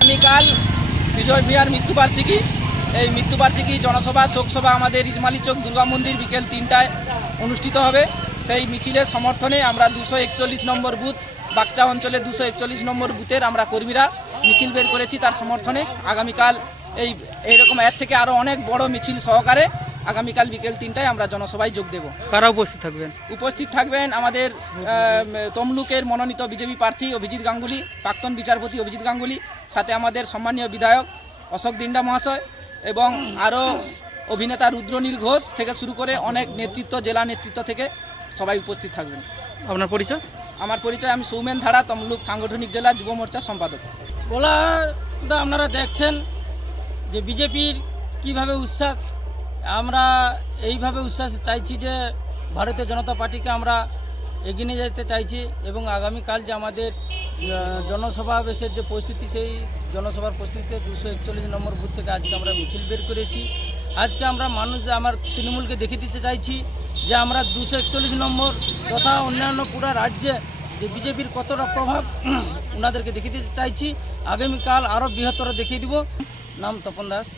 আগামীকাল বিজয় ভূঁইয়ার মৃত্যুবার্ষিকী। এই মৃত্যুবার্ষিকী জনসভা শোকসভা আমাদের ইসমাইলি চক দুর্গা মন্দির বিকেল 3টায় অনুষ্ঠিত হবে। সেই মিছিলের সমর্থনে আমরা 241 নম্বর বুথ বাগচা অঞ্চলে 241 নম্বর বুথের আমরা কর্মীরা মিছিল বের করেছি তার সমর্থনে। আগামীকাল এইরকম এর থেকে আরও অনেক বড় মিছিল সহকারে আগামীকাল বিকেল 3টায় আমরা জনসভায় যোগ দেব। কারা উপস্থিত থাকবেন? উপস্থিত থাকবেন আমাদের তমলুকের মনোনীত বিজেপি প্রার্থী অভিজিৎ গাঙ্গুলি, প্রাক্তন বিচারপতি অভিজিৎ গাঙ্গুলি, সাথে আমাদের সম্মানীয় বিধায়ক অশোক দিন্ডা মহাশয় এবং আরও অভিনেতা রুদ্রনীল ঘোষ থেকে শুরু করে অনেক নেতৃত্ব, জেলা নেতৃত্ব থেকে সবাই উপস্থিত থাকবেন। আপনার পরিচয়? আমার পরিচয়, আমি সৌমেন ধারা, তমলুক সাংগঠনিক জেলা যুব মোর্চার সম্পাদক। বলা আপনারা দেখছেন যে বিজেপির কিভাবে উচ্ছ্বাস, আমরা এইভাবে উচ্ছ্বাস চাইছি যে ভারতীয় জনতা পার্টিকে আমরা এগিয়ে নিয়ে যেতে চাইছি এবং আগামীকাল যে আমাদের জনসমাবেশের যে পরিস্থিতি, সেই জনসভার পরিস্থিতিতে 241 নম্বর বুথ থেকে আজকে আমরা মিছিল বের করেছি। আজকে আমরা আমার তৃণমূলকে দেখিয়ে দিতে চাইছি যে আমরা 241 নম্বর তথা অন্যান্য পুরো রাজ্যে যে বিজেপির কতটা প্রভাব ওনাদেরকে দেখিয়ে দিতে চাইছি। আগামীকাল আরও বৃহত্তর দেখিয়ে দিব। নাম তপন দাস।